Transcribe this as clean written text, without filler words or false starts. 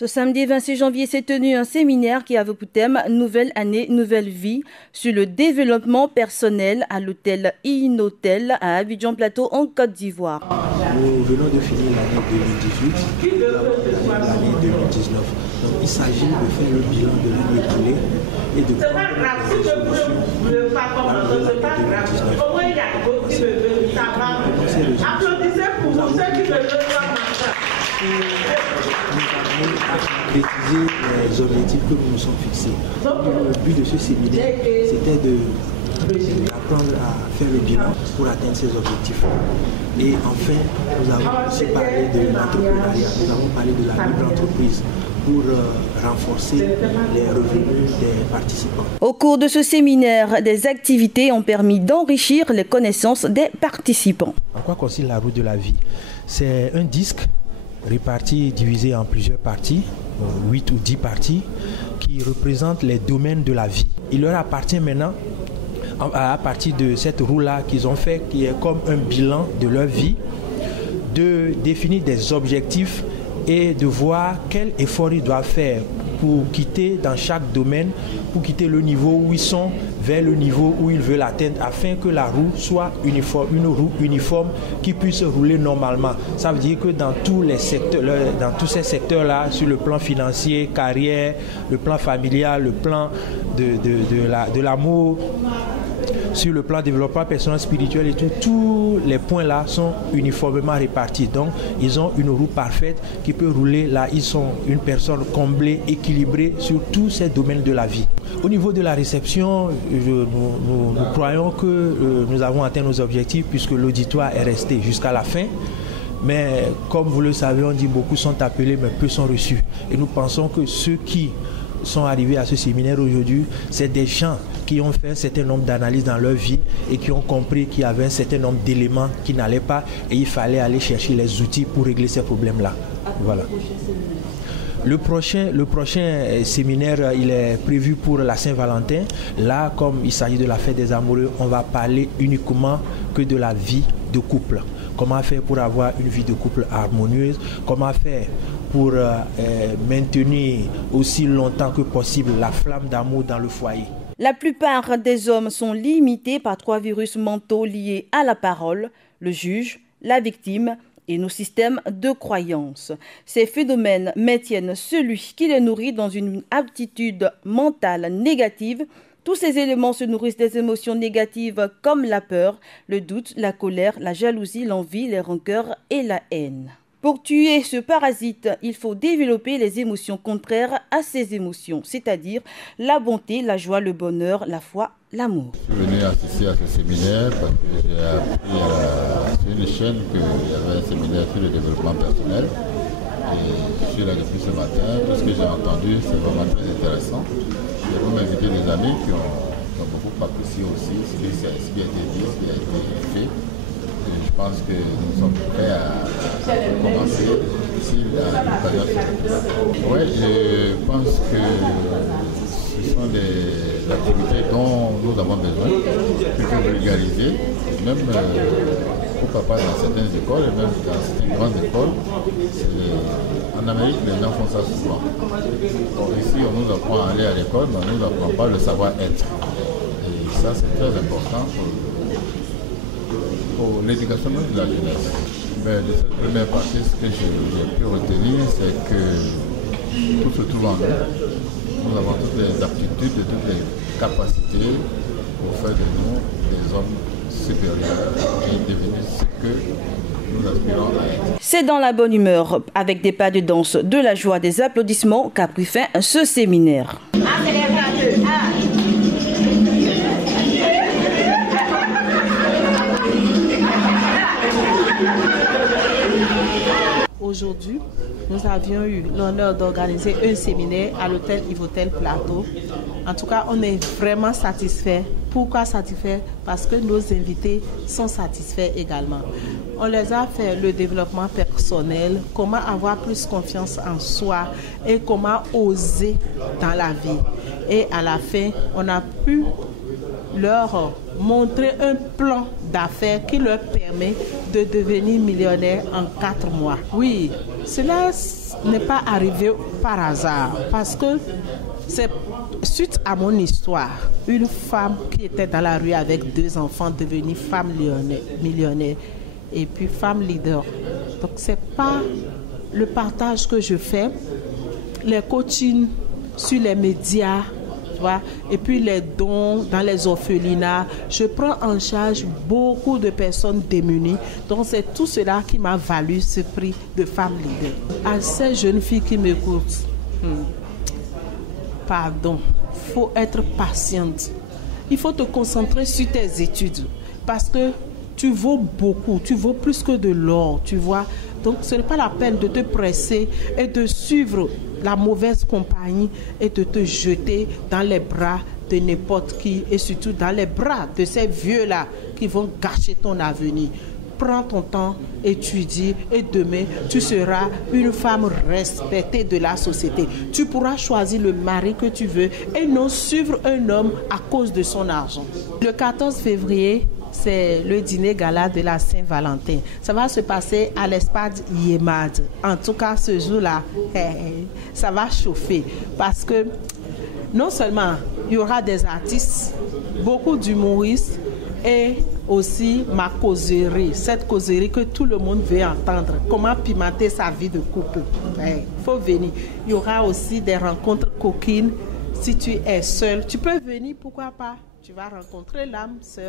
Ce samedi 26 janvier s'est tenu un séminaire qui avait pour thème Nouvelle année, nouvelle vie sur le développement personnel à l'hôtel Innotel à Abidjan Plateau en Côte d'Ivoire. Nous venons de finir l'année 2018, l'année 2019. Donc il s'agit de faire le bilan de l'année écoulée et de prendre des solutions pour préciser les objectifs que nous nous sommes fixés. Le but de ce séminaire, c'était d'apprendre à faire le bilan pour atteindre ces objectifs. Et enfin, nous avons aussi parlé de l'entrepreneuriat, nous avons parlé de la libre entreprise pour renforcer les revenus des participants. Au cours de ce séminaire, des activités ont permis d'enrichir les connaissances des participants. En quoi consiste la roue de la vie? C'est un disque réparti, divisé en plusieurs parties, 8 ou 10 parties, qui représentent les domaines de la vie. Il leur appartient maintenant, à partir de cette roue-là qu'ils ont fait, qui est comme un bilan de leur vie, de définir des objectifs et de voir quel effort ils doivent faire pour quitter dans chaque domaine, pour quitter le niveau où ils sont vers le niveau où ils veulent atteindre, afin que la roue soit uniforme, une roue uniforme qui puisse rouler normalement. Ça veut dire que dans tous les secteurs, dans tous ces secteurs-là, sur le plan financier, carrière, le plan familial, le plan de l'amour, sur le plan développement personnel, spirituel et tout, tous les points là sont uniformément répartis. Donc, ils ont une roue parfaite qui peut rouler là. Ils sont une personne comblée, équilibrée sur tous ces domaines de la vie. Au niveau de la réception, nous croyons que nous avons atteint nos objectifs puisque l'auditoire est resté jusqu'à la fin. Mais comme vous le savez, on dit beaucoup sont appelés mais peu sont reçus. Et nous pensons que ceux qui sont arrivés à ce séminaire aujourd'hui, c'est des gens qui ont fait un certain nombre d'analyses dans leur vie et qui ont compris qu'il y avait un certain nombre d'éléments qui n'allaient pas et il fallait aller chercher les outils pour régler ces problèmes-là. Voilà. Le prochain séminaire, il est prévu pour la Saint-Valentin. Là, comme il s'agit de la fête des amoureux, on va parler uniquement que de la vie de couple. Comment faire pour avoir une vie de couple harmonieuse? Comment faire pour maintenir aussi longtemps que possible la flamme d'amour dans le foyer? La plupart des hommes sont limités par 3 virus mentaux liés à la parole, le juge, la victime et nos systèmes de croyances. Ces phénomènes maintiennent celui qui les nourrit dans une aptitude mentale négative. Tous ces éléments se nourrissent des émotions négatives comme la peur, le doute, la colère, la jalousie, l'envie, les rancœurs et la haine. Pour tuer ce parasite, il faut développer les émotions contraires à ces émotions, c'est-à-dire la bonté, la joie, le bonheur, la foi, l'amour. Je suis venu assister à ce séminaire parce que j'ai appris sur une chaîne qu'il y avait un séminaire sur le développement personnel. Et je suis là depuis ce matin. Tout ce que j'ai entendu, c'est vraiment très intéressant. J'ai même invité des amis qui ont beaucoup apprécié aussi ce qui a été dit, ce qui a été fait. Je pense que nous sommes prêts à commencer ici dans une période. Oui, je pense que ce sont des activités dont nous avons besoin, plutôt vulgariser, même pourquoi pas dans certaines écoles, et même dans certaines grandes écoles. En Amérique, les gens font ça souvent. Donc ici, on nous apprend à aller à l'école, mais on ne nous apprend pas le savoir-être. Et ça, c'est très important pour l'éducation de la jeunesse. Mais de cette première partie, ce que j'ai pu retenir, c'est que tout se trouve en nous. Nous avons toutes les aptitudes et toutes les capacités pour faire de nous des hommes supérieurs et devenir ce que nous aspirons à être. C'est dans la bonne humeur, avec des pas de danse, de la joie, des applaudissements qu'a pris fin ce séminaire. Aujourd'hui, nous avions eu l'honneur d'organiser un séminaire à l'hôtel Innotel Plateau. En tout cas, on est vraiment satisfaits. Pourquoi satisfaits? Parce que nos invités sont satisfaits également. On les a fait le développement personnel, comment avoir plus confiance en soi et comment oser dans la vie. Et à la fin, on a pu leur montrer un plan d'affaires qui leur permet de devenir millionnaire en 4 mois. Oui, Cela n'est pas arrivé par hasard, parce que c'est suite à mon histoire, une femme qui était dans la rue avec 2 enfants devenue femme millionnaire et puis femme leader. Donc c'est pas le partage que je fais, les coachings sur les médias, tu vois, et puis les dons dans les orphelinats. Je prends en charge beaucoup de personnes démunies. Donc c'est tout cela qui m'a valu ce prix de femme leader. À ces jeunes filles qui m'écoutent, pardon, il faut être patiente. Il faut te concentrer sur tes études parce que tu vaux beaucoup, tu vaux plus que de l'or, tu vois. Donc ce n'est pas la peine de te presser et de suivre la mauvaise compagnie et de te jeter dans les bras de n'importe qui et surtout dans les bras de ces vieux-là qui vont gâcher ton avenir. Prends ton temps, étudie et demain, tu seras une femme respectée de la société. Tu pourras choisir le mari que tu veux et non suivre un homme à cause de son argent. Le 14 février, c'est le dîner gala de la Saint-Valentin. Ça va se passer à l'Espad Yemad. En tout cas, ce jour-là, ça va chauffer parce que non seulement il y aura des artistes, beaucoup d'humoristes et aussi ma causerie, cette causerie que tout le monde veut entendre. Comment pimenter sa vie de couple. Il faut venir. Il y aura aussi des rencontres coquines. Si tu es seul, tu peux venir, pourquoi pas. Tu vas rencontrer l'âme sœur.